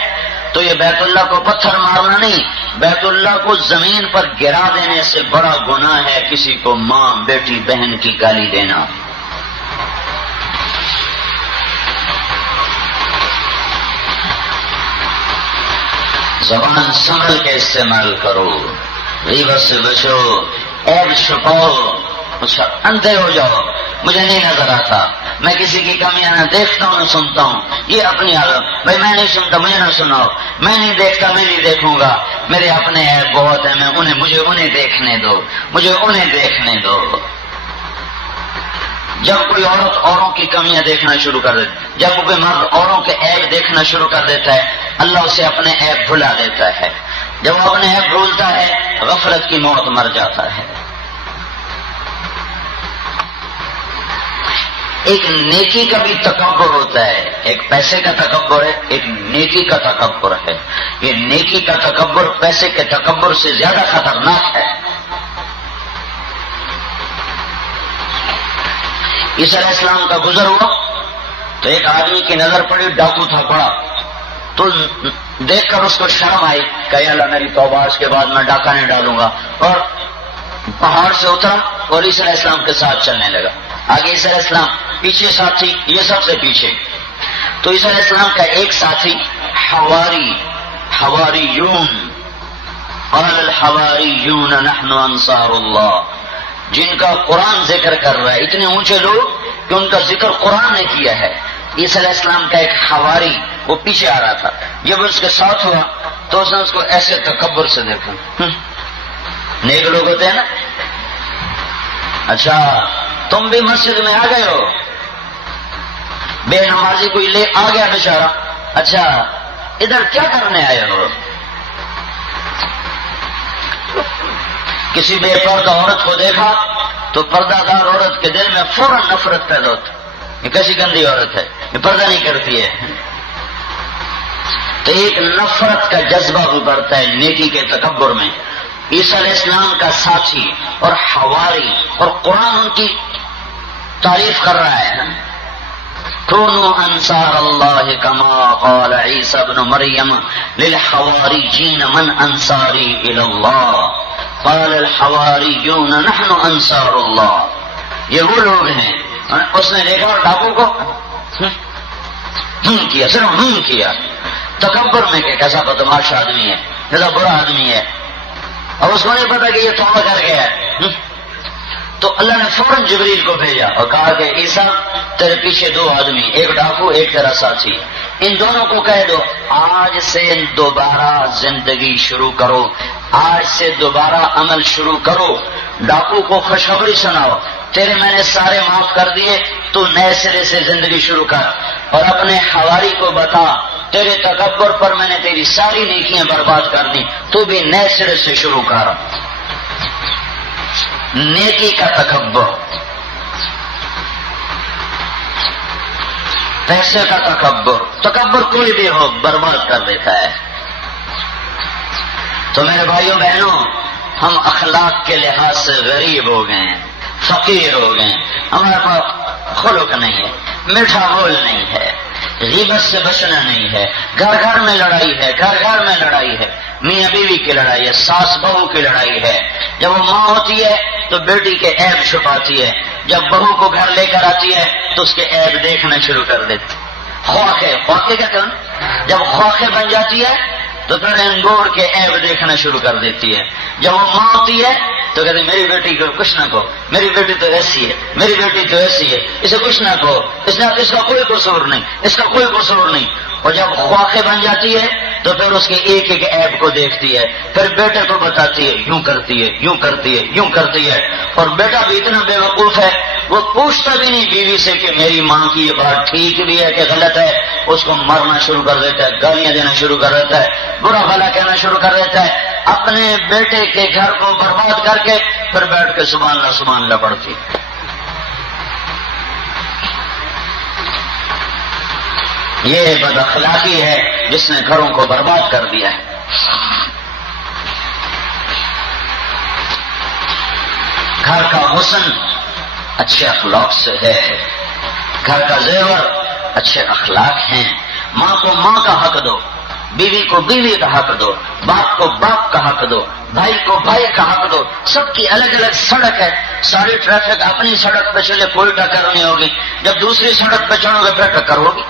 تو یہ بیت اللہ کو پتھر مارنا نہیں، بیت اللہ کو زمین پر گرا دینے سے بڑا گناہ ہے کسی کو ماں بیٹی بہن کی گالی دینا۔ زبان سنبھل کے استعمال کرو، غیبت سے بچو، عیب چھپاؤ، اندھے ہو جاؤ، مجھے نہیں نظر آتا، میں کسی کی کمیاں نہ دیکھتا ہوں نہ سنتا ہوں، یہ اپنی عادت، بھائی میں نہیں سنتا مجھے نہ سناؤ، میں نہیں دیکھتا میں نہیں دیکھوں گا، میرے اپنے عیب بہت ہیں، مجھے انہیں دیکھنے دو، مجھے انہیں دیکھنے دو۔ جب کوئی عورت اوروں کی کمیاں دیکھنا شروع کر دیتی، جب کوئی مرد اوروں کے عیب دیکھنا شروع کر دیتا ہے، اللہ اسے اپنے عیب بھلا دیتا ہے۔ جب وہ اپنے عیب بھولتا ہے غفلت کی موت مر جاتا ہے۔ ایک نیکی کا بھی تکبر ہوتا ہے، ایک پیسے کا تکبر ہے، ایک نیکی کا تکبر ہے۔ یہ نیکی کا تکبر پیسے کے تکبر سے زیادہ خطرناک ہے۔ عیسیٰ علیہ السلام کا گزر ہوا تو ایک آدمی کی نظر پڑی، ڈاکو تھا بڑا، تو دیکھ کر اس کو شرم آئی کہ یا اللہ میری توبہ، اس کے بعد میں ڈاکہ نہیں ڈالوں گا، اور پہاڑ سے اترا اور عیسیٰ علیہ السلام کے ساتھ چلنے لگا۔ آگے عیسیٰ علیہ السلام، پیچھے ساتھی، یہ سب سے پیچھے۔ تو عیسیٰ علیہ السلام کا ایک ساتھی حواریون، قال الحواریون نحن انصار اللہ، جن کا قرآن ذکر کر رہا ہے، اتنے اونچے لوگ کہ ان کا ذکر قرآن نے کیا ہے۔ عیسیٰ علیہ السلام کا ایک حواری وہ پیچھے آ رہا تھا، جب اس کے ساتھ ہوا تو اس نے اس کو ایسے تکبر سے دیکھا۔ نیک لوگ ہوتے ہیں نا، اچھا تم بھی مسجد میں آ گئے ہو، بے نمازی کوئی لے آ گیا بیچارہ، اچھا ادھر کیا کرنے آئے ہو؟ کسی بے پردہ عورت کو دیکھا تو پردہ دار عورت کے دل میں فوراً نفرت پیدا ہوتی، یہ کیسی گندی عورت ہے، یہ پردہ نہیں کرتی ہے، تو ایک نفرت کا جذبہ بھی بڑھتا ہے نیکی کے تکبر میں۔ عیسیٰ علیہ السلام کا ساتھی اور حواری، اور قرآن ان کی تعریف کر رہا ہے، كونوا انصار الله كما قال عيسى ابن مريم للحواريين من انصاري الى الله قال الحواریون نحن انصار اللہ. یہ وہ لوگ ہیں. اس نے دیکھا اور ڈاکو کو کیا، صرف کیا. تکبر میں کہ کیسا بدماش آدمی ہے، کیسا برا آدمی ہے، اور اس کو نہیں پتا کہ یہ توبہ کر گیا ہے. تو اللہ نے فوراً جبریل کو بھیجا اور کہا کہ عیسیٰ تیرے پیچھے دو آدمی، ایک ڈاکو ایک تیرا ساتھی، ان دونوں کو کہہ دو آج سے دوبارہ زندگی شروع کرو، آج سے دوبارہ عمل شروع کرو. ڈاکو کو خوشخبری سناؤ، تیرے میں نے سارے معاف کر دیے، تو نئے سرے سے زندگی شروع کر. اور اپنے حواری کو بتا تیرے تکبر پر میں نے تیری ساری نیکیاں برباد کر دی، تو بھی نئے سرے سے شروع کر. نیکی کا تکبر، پیسے کا تکبر کوئی بھی ہو برباد کر دیتا ہے. تو میرے بھائیوں بہنوں، ہم اخلاق کے لحاظ سے غریب ہو گئے ہیں، فقیر ہو گئے ہیں. ہمارے پاس خلق نہیں ہے، میٹھا بول نہیں ہے، غیبت سے بچنا نہیں ہے. گھر گھر میں لڑائی ہے، گھر گھر میں لڑائی ہے. میاں بیوی کی لڑائی ہے، ساس بہو کی لڑائی ہے. جب وہ ماں ہوتی ہے تو بیٹی کے عیب چھپاتی ہے، جب بہو کو گھر لے کر آتی ہے تو اس کے عیب دیکھنا شروع کر دیتی. خواکے کہتے ہیں، جب خواکے بن جاتی ہے تو پھر انگور کے عیب دیکھنا شروع کر دیتی ہے. جب وہ ماں ہوتی ہے تو کہتے میری بیٹی کو کچھ نہ کہو، میری بیٹی تو ایسی ہے، میری بیٹی تو ایسی ہے، اسے کچھ نہ کہو، اس کا کوئی قصور نہیں، اس کا کوئی قصور نہیں. اور جب خواکے بن جاتی ہے تو پھر اس کے ایک ایک عیب کو دیکھتی ہے، پھر بیٹے کو بتاتی ہے یوں کرتی ہے، یوں کرتی ہے، یوں کرتی ہے. اور بیٹا بھی اتنا بے وقوف ہے، وہ پوچھتا بھی نہیں بیوی سے کہ میری ماں کی یہ بات ٹھیک بھی ہے کہ غلط ہے. اس کو مارنا شروع کر دیتا ہے، گالیاں دینا شروع کر دیتا ہے، برا بھلا کہنا شروع کر دیتا ہے. اپنے بیٹے کے گھر کو برباد کر کے پھر بیٹھ کے سبحان اللہ پڑھتی. یہ بد اخلاقی ہے جس نے گھروں کو برباد کر دیا ہے. گھر کا حسن اچھے اخلاق سے ہے، گھر کا زیور اچھے اخلاق ہیں. ماں کو ماں کا حق دو، بیوی کو بیوی کا حق دو، باپ کو باپ کا حق دو، بھائی کو بھائی کا حق دو. سب کی الگ الگ سڑک ہے، ساری ٹریفک اپنی سڑک پہ چلے کوئی ٹکر نہیں ہوگی. جب دوسری سڑک پہ چڑھو گے پھر ٹکر ہوگی.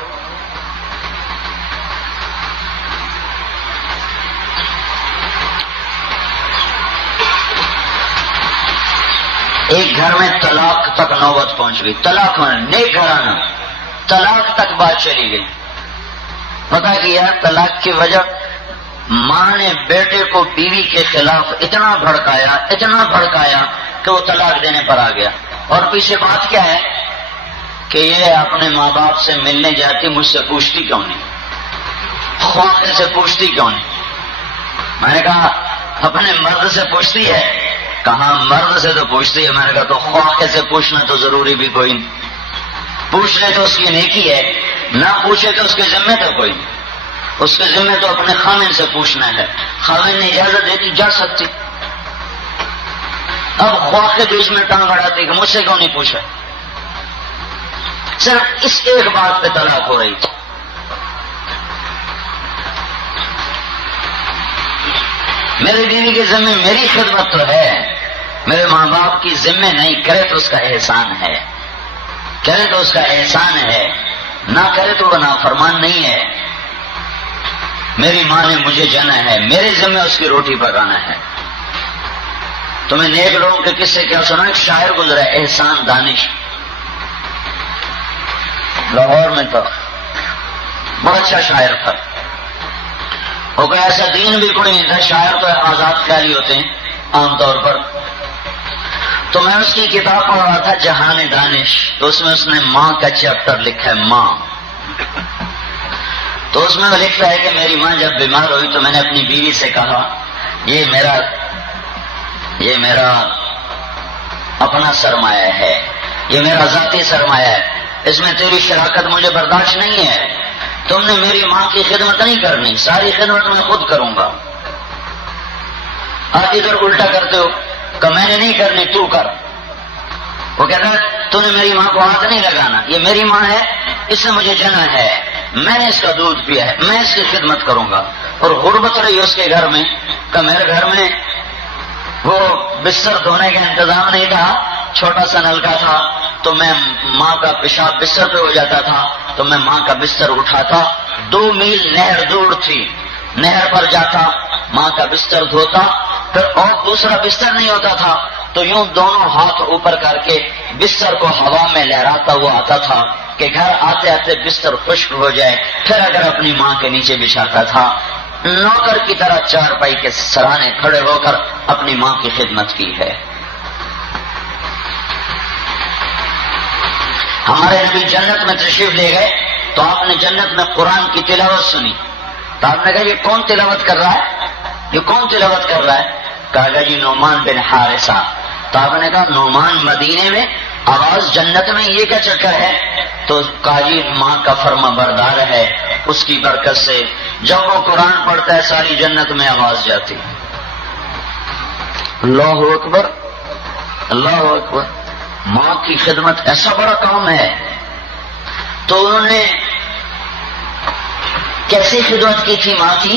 ایک گھر میں طلاق تک نوبت پہنچ گئی. طلاق میں نیک گھرانہ، طلاق تک بات چلی گئی. پتا کیا طلاق کی وجہ ماں نے بیٹے کو بیوی کے خلاف اتنا بھڑکایا کہ وہ طلاق دینے پر آ گیا. اور پیچھے بات کیا ہے کہ یہ اپنے ماں باپ سے ملنے جاتی، مجھ سے پوچھتی کیوں نہیں، خواہے سے پوچھتی کیوں نہیں. میں نے کہا اپنے مرد سے پوچھتی ہے. کہاں مرد سے تو پوچھتی ہے. میں نے کہا تو خواہے سے پوچھنا تو ضروری بھی کوئی نہیں. پوچھ لے تو اس کی نیکی ہے، نہ پوچھے تو اس کے ذمہ تو کوئی نہیں. اس کے ذمہ تو اپنے خامن سے پوچھنا ہے. خامن نے اجازت دیتی جا سکتی. اب خواہ کے بیچ میں ٹانگ اڑاتی کہ مجھ سے کیوں نہیں پوچھا. صرف اس ایک بات پہ طلاق ہو رہی تھی. میری بیوی کے ذمہ میری خدمت تو ہے، میرے ماں باپ کی ذمہ نہیں. کرے تو اس کا احسان ہے، کرے تو اس کا احسان ہے، نہ کرے تو وہ نافرمان نہیں ہے. میری ماں نے مجھے جانا ہے، میرے ذمہ اس کی روٹی پکانا ہے. تو میں نیک لوگوں کے قصے کیا سنا. ایک شاعر گزرا احسان دانش، لاہور میں تھا، بہت اچھا شاعر تھا. وہ کوئی ایسا دین بھی کوئی نہیں تھا. شاعر تو آزاد خیالی ہوتے ہیں عام طور پر. تو میں اس کی کتاب پڑھ رہا تھا جہان دانش. تو اس میں اس نے ماں کا چیپٹر لکھا ہے، ماں. تو اس میں وہ لکھتا ہے کہ میری ماں جب بیمار ہوئی تو میں نے اپنی بیوی سے کہا یہ میرا اپنا سرمایہ ہے، یہ میرا ذاتی سرمایہ ہے، اس میں تیری شراکت مجھے برداشت نہیں ہے. تم نے میری ماں کی خدمت نہیں کرنی، ساری خدمت میں خود کروں گا. آپ ادھر الٹا کرتے ہو کہ میں نے نہیں کرنی تو کر. وہ کہتا ہے تو نے میری ماں کو ہاتھ نہیں لگانا، یہ میری ماں ہے، اس نے مجھے جنا ہے، میں نے اس کا دودھ پیا ہے، میں اس کی خدمت کروں گا. اور غربت رہی اس کے گھر میں کہ میرے گھر میں وہ بستر دھونے کا انتظام نہیں تھا، چھوٹا سا نلکا تھا، تو میں ماں کا پیشاب بستر پہ ہو جاتا تھا تو میں ماں کا بستر اٹھاتا، 2 میل نہر دور تھی، نہر پر جاتا، ماں کا بستر دھوتا، پھر اور دوسرا بستر نہیں ہوتا تھا تو یوں دونوں ہاتھ اوپر کر کے بستر کو ہوا میں لہراتا ہوا آتا تھا کہ گھر آتے آتے بستر خشک ہو جائے، پھر اگر اپنی ماں کے نیچے بچھاتا تھا. نوکر کی طرح چارپائی کے سرانے کھڑے ہو کر اپنی ماں کی خدمت کی ہے. ہمارے نبی جنت میں تشریف لے گئے تو آپ نے جنت میں قرآن کی تلاوت سنی تو آپ نے کہا یہ کون تلاوت کر رہا ہے، یہ کون تلاوت کر رہا ہے؟ کہا جی نعمان بن حارثہ. تو آپ نے کہا نعمان مدینے میں، آواز جنت میں، یہ کیا چکر ہے؟ تو کہا جی ماں کا فرما بردار ہے، اس کی برکت سے جب وہ قرآن پڑھتا ہے ساری جنت میں آواز جاتی. اللہ اکبر، اللہ اکبر. ماں کی خدمت ایسا بڑا کام ہے. تو انہوں نے کیسی خدمت کی تھی ماں کی؟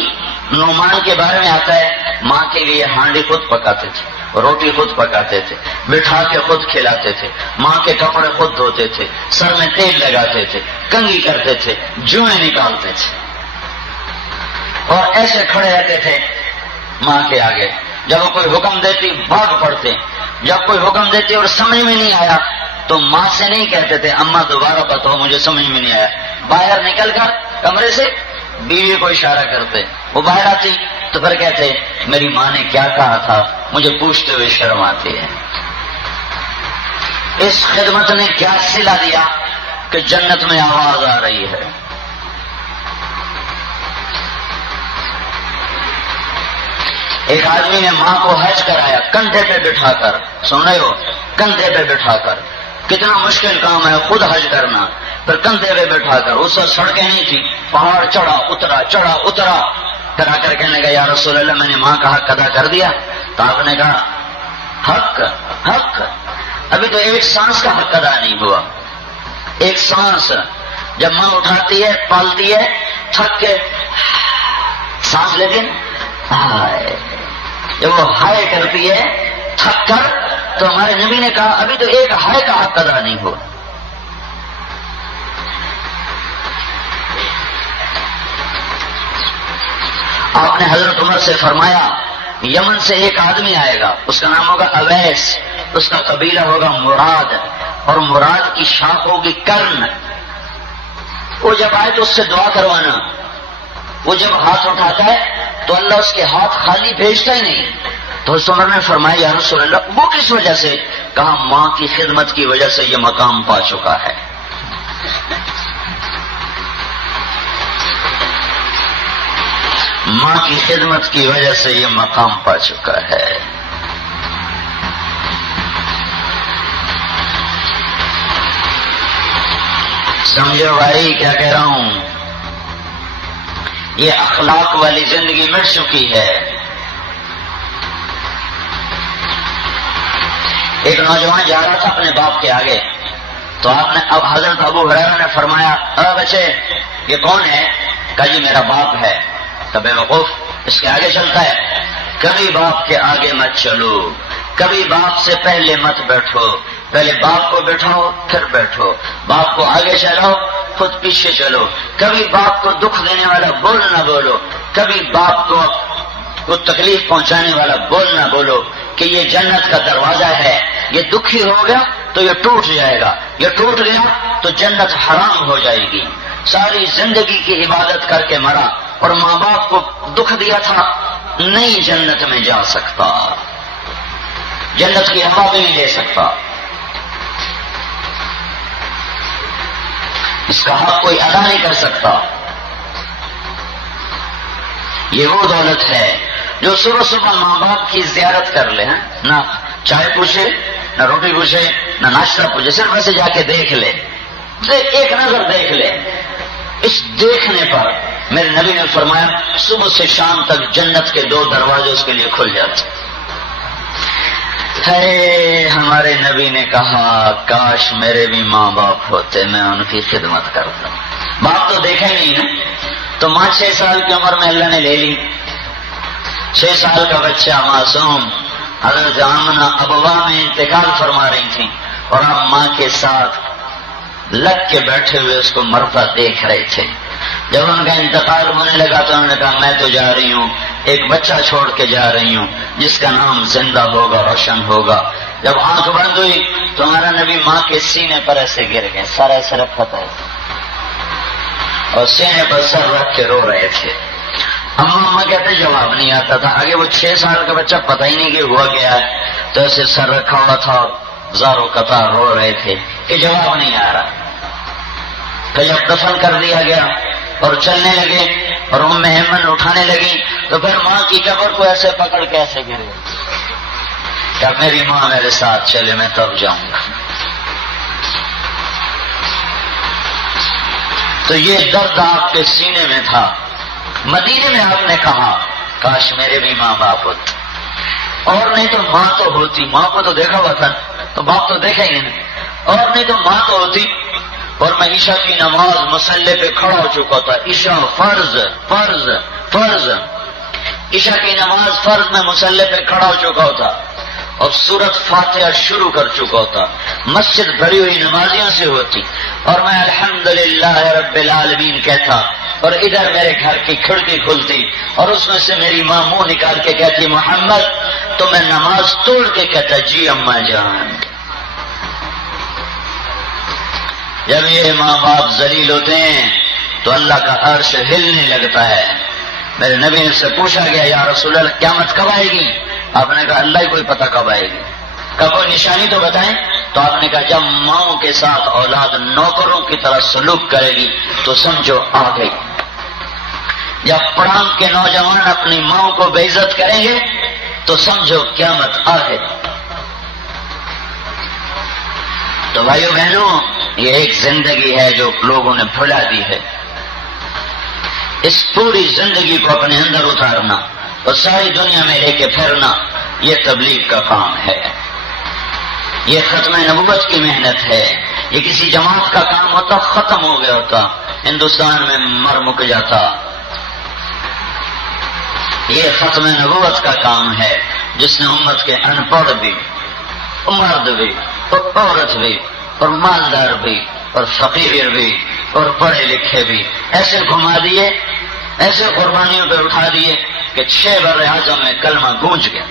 نعمان کے بارے میں آتا ہے ماں کے لیے ہانڈی خود پکاتے تھے، روٹی خود پکاتے تھے، بٹھا کے خود کھلاتے تھے، ماں کے کپڑے خود دھوتے تھے، سر میں تیل لگاتے تھے، کنگھی کرتے تھے، جوئیں نکالتے تھے، اور ایسے کھڑے رہتے تھے ماں کے آگے. جب وہ کوئی حکم دیتی بھاگ پڑتے، جب کوئی حکم دیتی اور سمجھ میں نہیں آیا تو ماں سے نہیں کہتے تھے اماں دوبارہ بتاؤ مجھے سمجھ میں نہیں آیا. باہر نکل کر کمرے سے بیوی کو اشارہ کرتے، وہ باہر آتی تو پھر کہتے میری ماں نے کیا کہا تھا، مجھے پوچھتے ہوئے شرم آتی ہے. اس خدمت نے کیا صلہ دیا کہ جنت میں آواز آ رہی ہے. ایک آدمی نے ماں کو حج کرایا کندھے پہ بٹھا کر، سن رہے ہو، کندھے پہ بٹھا کر. کتنا مشکل کام ہے خود حج کرنا، پھر کندھے پہ بٹھا کر. اس وقت سڑکیں نہیں تھی، پہاڑ چڑھا اترا، پھر آ کر کہنے لگا یا رسول اللہ میں نے ماں کا حق ادا کر دیا. تو آپ نے کہا حق ابھی تو ایک سانس کا حق ادا نہیں ہوا. ایک سانس جب ماں اٹھاتی ہے پالتی ہے، تھک کے سانس لیتی ہے، جب وہ ہائے کرتی ہے تھک کر، تو ہمارے نبی نے کہا ابھی تو ایک ہائے کا حق ادا نہیں ہوا. آپ نے حضرت عمر سے فرمایا یمن سے ایک آدمی آئے گا، اس کا نام ہوگا اویس، اس کا قبیلہ ہوگا مراد، اور مراد کی شاخ ہوگی کرن. وہ جب آئے تو اس سے دعا کروانا. وہ جب ہاتھ اٹھاتا ہے تو اللہ اس کے ہاتھ خالی بھیجتا ہی نہیں. تو حضرت عمر نے فرمایا یا رسول اللہ وہ کس وجہ سے؟ کہا ماں کی خدمت کی وجہ سے یہ مقام پا چکا ہے. ماں کی خدمت کی وجہ سے یہ مقام پا چکا ہے. سمجھو بھائی کیا کہہ رہا ہوں، یہ اخلاق والی زندگی مٹ چکی ہے. ایک نوجوان جا رہا تھا اپنے باپ کے آگے تو آپ نے اب حضرت ابو ہریرہ نے فرمایا اے بچے یہ کون ہے؟ کہا جی میرا باپ ہے. تو بے وقوف اس کے آگے چلتا ہے. کبھی باپ کے آگے مت چلو، کبھی باپ سے پہلے مت بیٹھو، پہلے باپ کو بٹھاؤ پھر بیٹھو، باپ کو آگے چلاؤ خود پیچھے چلو. کبھی باپ کو دکھ دینے والا بول نہ بولو، کبھی باپ کو تکلیف پہنچانے والا بول نہ بولو کہ یہ جنت کا دروازہ ہے، یہ دکھی ہو گیا تو یہ ٹوٹ جائے گا، یہ ٹوٹ گیا تو جنت حرام ہو جائے گی. ساری زندگی کی عبادت کر کے مرا اور ماں باپ کو دکھ دیا تھا، نہیں جنت میں جا سکتا، جنت کی ہوا بھی نہیں لے سکتا. اس کا حق کوئی ادا نہیں کر سکتا. یہ وہ دولت ہے جو صبح صبح ماں باپ کی زیارت کر لے، نہ چائے پوچھے، نہ روٹی پوچھے، نہ ناشتہ پوچھے، صرف ایسے جا کے دیکھ لے، ایک نظر دیکھ لے. اس دیکھنے پر میرے نبی نے فرمایا صبح سے شام تک جنت کے 2 دروازے اس کے لیے کھل جاتے. ہے ہمارے نبی نے کہا کاش میرے بھی ماں باپ ہوتے، میں ان کی خدمت کرتا۔ باپ تو دیکھا ہی نہیں نا، تو ماں 6 سال کی عمر میں اللہ نے لے لی۔ 6 سال کا بچہ معصوم، حضرت آمنہ ابوا میں انتقال فرما رہی تھی اور آپ ماں کے ساتھ لگ کے بیٹھے ہوئے اس کو مرتا دیکھ رہے تھے۔ جب ان کا انتقال ہونے لگا تو انہوں نے کہا میں تو جا رہی ہوں، ایک بچہ چھوڑ کے جا رہی ہوں جس کا نام زندہ ہوگا، روشن ہوگا۔ جب آنکھ بند ہوئی تو ہمارا نبی ماں کے سینے پر ایسے گر گئے، سر ایسے رکھا تھا اور سینے پر سر رکھ کے رو رہے تھے۔ اماں کہتے جواب نہیں آتا تھا، آگے وہ 6 سال کا بچہ پتہ ہی نہیں کہ ہوا گیا ہے، تو ایسے سر رکھا ہوا تھا اور زاروں قطار رو رہے تھے کہ جواب نہیں آ رہا۔ پھر جب دفن کر دیا گیا اور چلنے لگے اور ام ایمن اٹھانے لگی تو پھر ماں کی قبر کو ایسے پکڑ کے ایسے گرے کہ میری ماں میرے ساتھ چلے میں تب جاؤں گا۔ تو یہ درد آپ کے سینے میں تھا۔ مدینے میں آپ نے کہا کاش میرے بھی ماں باپ ہوتے، اور نہیں تو ماں تو ہوتی، ماں کو تو دیکھا ہوا تھا تو باپ تو دیکھا ہی نہیں، اور نہیں تو ماں تو ہوتی اور میں عشاء کی نماز مصلی پہ کھڑا ہو چکا تھا۔ عشاء فرض فرض فرض، عشاء کی نماز فرض میں مصلی پہ کھڑا ہو چکا ہوتا اور سورت فاتحہ شروع کر چکا ہوتا، مسجد بھری ہوئی نمازیوں سے ہوتی اور میں الحمدللہ رب العالمین کہتا، اور ادھر میرے گھر کی کھڑکی کھلتی اور اس میں سے میری ماں منہ نکال کے کہتی محمد، تو میں نماز توڑ کے کہتا جی اماں جان۔ جب یہ ماں باپ ذلیل ہوتے ہیں تو اللہ کا عرش ہلنے لگتا ہے۔ میرے نبی نے سے پوچھا گیا یا رسول اللہ قیامت کب آئے گی؟ آپ نے کہا اللہ ہی کوئی پتہ کب آئے گی، کا کوئی نشانی تو بتائیں۔ تو آپ نے کہا جب ماؤں کے ساتھ اولاد نوکروں کی طرح سلوک کرے گی تو سمجھو آ گئی۔ جب پڑھان کے نوجوان اپنی ماؤں کو بے عزت کریں گے تو سمجھو قیامت آ گئی۔ تو بھائیو بہنوں، یہ ایک زندگی ہے جو لوگوں نے بھلا دی ہے۔ اس پوری زندگی کو اپنے اندر اتارنا اور ساری دنیا میں لے کے پھرنا، یہ تبلیغ کا کام ہے، یہ ختم نبوت کی محنت ہے۔ یہ کسی جماعت کا کام ہوتا ختم ہو گیا ہوتا، ہندوستان میں مر مک جاتا۔ یہ ختم نبوت کا کام ہے جس نے امت کے ان پڑھ بھی، مرد بھی اور عورت بھی اور مالدار بھی اور فقیر بھی اور پڑھے لکھے بھی ایسے گھما دیے، ایسے قربانیوں پہ اٹھا دیے کہ 6 بر اعظم میں کلمہ گونج گیا۔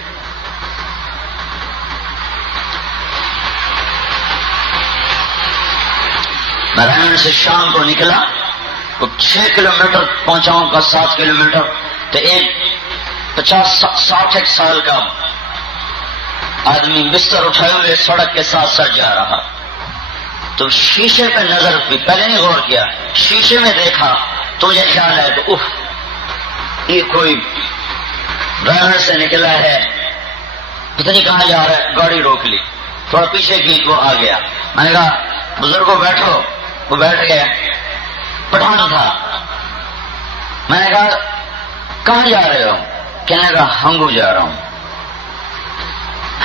میں رائن سے شام کو نکلا تو 6 کلومیٹر پہنچاؤں کا 7 کلومیٹر، تو ایک 50-60 سال کا آدمی بستر اٹھائے ہوئے سڑک کے ساتھ ساتھ جا رہا، تو شیشے پہ نظر بھی پہلے نہیں غور کیا، شیشے میں دیکھا تو مجھے خیال ہے تو یہ کوئی ڈرائیور سے نکلا ہے، پتہ نہیں کہاں جا رہا ہے، گاڑی روک لی، تھوڑا پیچھے کی وہ آ گیا۔ میں نے کہا بزرگوں بیٹھو، وہ بیٹھ گیا، پٹھان تھا۔ میں نے کہا کہاں جا رہے ہو؟ کہنے لگا ہنگو جا رہا ہوں۔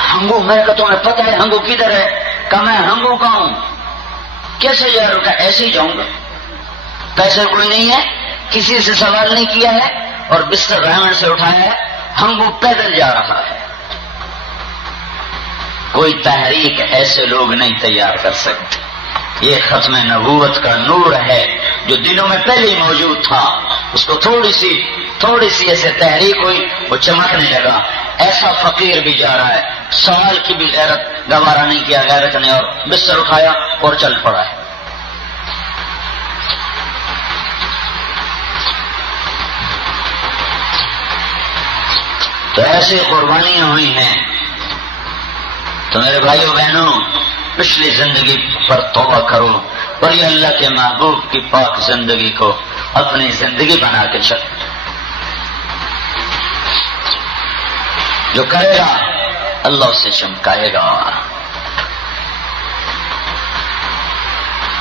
ہنگو؟ میں نے کہا تمہیں پتہ ہے ہنگو کدھر ہے؟ کہا میں ہنگو کا ہوں۔ کیسے جا رہا ہوں؟ کہا ایسے ہی جاؤں گا، پیسے کوئی نہیں ہے، کسی سے سوال نہیں کیا ہے اور بستر رحمن سے اٹھایا ہے، ہنگو پیدل جا رہا ہے۔ کوئی تحریک ایسے لوگ نہیں تیار کر سکتے۔ یہ ختم نبوت کا نور ہے جو دلوں میں پہلے ہی موجود تھا، اس کو تھوڑی سی ایسے تحریک ہوئی، وہ چمکنے لگا۔ ایسا فقیر بھی جا رہا ہے، سوال کی بھی غیرت گوارا نہیں کیا غیرت نے، اور بستر اٹھایا اور چل پڑا ہے۔ تو ایسی قربانیاں ہوئی ہیں۔ تو میرے بھائیوں بہنوں، پچھلی زندگی پر توبہ کرو اور یہ اللہ کے محبوب کی پاک زندگی کو اپنی زندگی بنا کے چل۔ جو کرے گا اللہ اسے چمکائے گا۔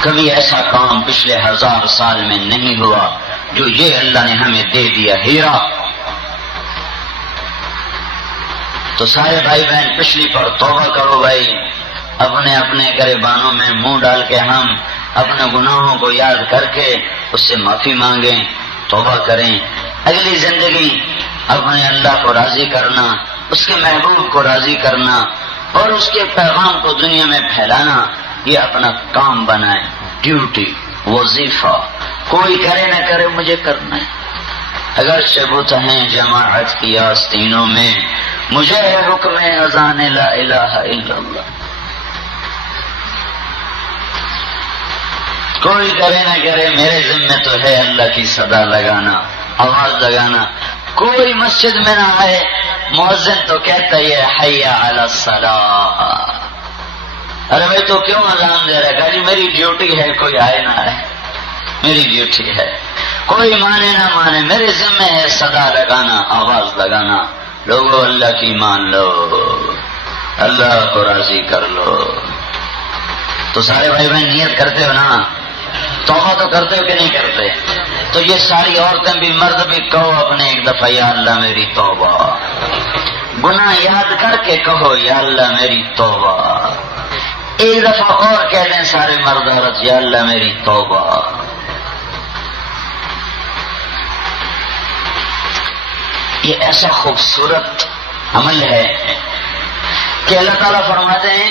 کبھی ایسا کام پچھلے 1000 سال میں نہیں ہوا جو یہ اللہ نے ہمیں دے دیا، ہیرا۔ تو سارے بھائی بہن پچھلی پر توبہ کرو بھائی، اپنے اپنے گریبانوں میں منہ ڈال کے ہم اپنے گناہوں کو یاد کر کے اس سے معافی مانگیں، توبہ کریں۔ اگلی زندگی اپنے اللہ کو راضی کرنا، اس کے محبوب کو راضی کرنا اور اس کے پیغام کو دنیا میں پھیلانا، یہ اپنا کام بنائیں، ڈیوٹی، وظیفہ۔ کوئی کرے نہ کرے مجھے کرنا ہے۔ اگر شبوت ہیں جماعت کی آستینوں میں، مجھے ہے حکم اذان لا الہ الا اللہ۔ کوئی کرے نہ کرے میرے ذمہ تو ہے اللہ کی صدا لگانا، آواز لگانا۔ کوئی مسجد میں نہ آئے، مؤذن تو کہتا ہی ہے حی علی الصلاۃ۔ ارے بھائی تو کیوں اذان دے رہا ہے؟ کہا جی میری ڈیوٹی ہے، کوئی آئے نہ آئے میری ڈیوٹی ہے، کوئی مانے نہ مانے میرے ذمہ ہے صدا لگانا، آواز لگانا۔ لوگوں اللہ کی مان لو، اللہ کو راضی کر لو۔ تو سارے بھائی بہن نیت کرتے ہو نا؟ توبہ تو کرتے ہو کہ نہیں کرتے؟ تو یہ ساری عورتیں بھی مرد بھی کہو اپنے ایک دفعہ یا اللہ میری توبہ، گناہ یاد کر کے کہو یا اللہ میری توبہ۔ ایک دفعہ اور کہہ دیں سارے مرد عورت یا اللہ میری توبہ۔ یہ ایسا خوبصورت عمل ہے کہ اللہ تعالیٰ فرماتے ہیں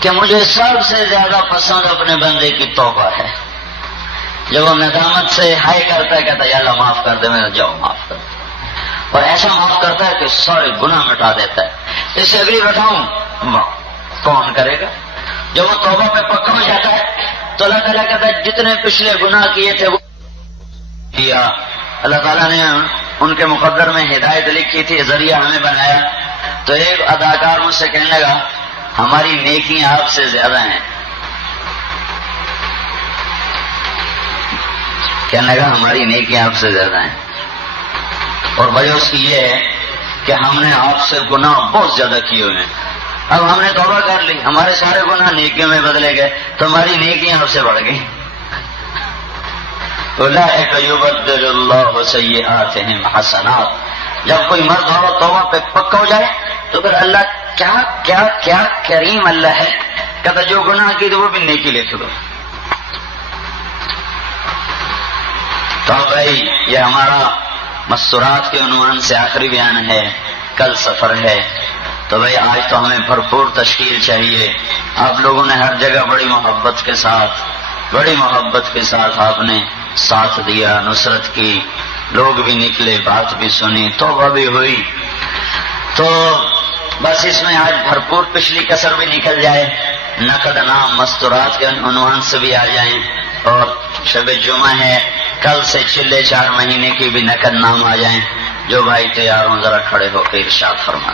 کہ مجھے سب سے زیادہ پسند اپنے بندے کی توبہ ہے۔ جب وہ ندامت سے ہائے کرتا ہے کہتا ہے یا اللہ معاف کر دے، میں جاؤ معاف کر دے، اور ایسا معاف کرتا ہے کہ سارے گناہ مٹا دیتا ہے۔ اسے اگلی بتاؤں کون کرے گا؟ جب وہ توبہ پہ پکا ہو جاتا ہے تو اللہ تعالیٰ کہتا ہے جتنے پچھلے گناہ کیے تھے وہ کیا۔ اللہ تعالیٰ نے ان کے مقدر میں ہدایت لکھی تھی، ذریعہ ہمیں بنایا۔ تو ایک اداکار مجھ سے کہنے لگا ہماری نیکیاں آپ سے زیادہ ہیں، کہنے لگا ہماری نیکیاں آپ سے زیادہ ہیں، اور وجہ اس کی یہ ہے کہ ہم نے آپ سے گناہ بہت زیادہ کیے ہوئے ہیں۔ اب ہم نے توبہ کر لی، ہمارے سارے گناہ نیکیوں میں بدلے گئے، تو ہماری نیکیاں آپ سے بڑھ گئی۔ اولئک یبدل اللہ سیئاتہم حسنات۔ جب کوئی مرد عورت توبہ پہ پکا ہو جائے تو پھر اللہ کیا کیا کیا کریم اللہ ہے، کہتا جو گناہ کی تو وہ بھی نیکی لے چکو۔ تو بھائی یہ ہمارا مستورات کے عنوان سے آخری بیان ہے، کل سفر ہے۔ تو بھائی آج تو ہمیں بھرپور تشکیل چاہیے۔ آپ لوگوں نے ہر جگہ بڑی محبت کے ساتھ آپ نے ساتھ دیا، نصرت کی، لوگ بھی نکلے، بات بھی سنی، توبہ بھی ہوئی۔ تو بس اس میں آج بھرپور پچھلی کسر بھی نکل جائے، نقد نام مستورات کے عنوان سے بھی آ جائیں، اور شب جمعہ ہے، کل سے چلے 4 مہینے کی بھی نقد نام آ جائیں۔ جو بھائی تیار ہوں ذرا کھڑے ہو کے ارشاد فرمائیں۔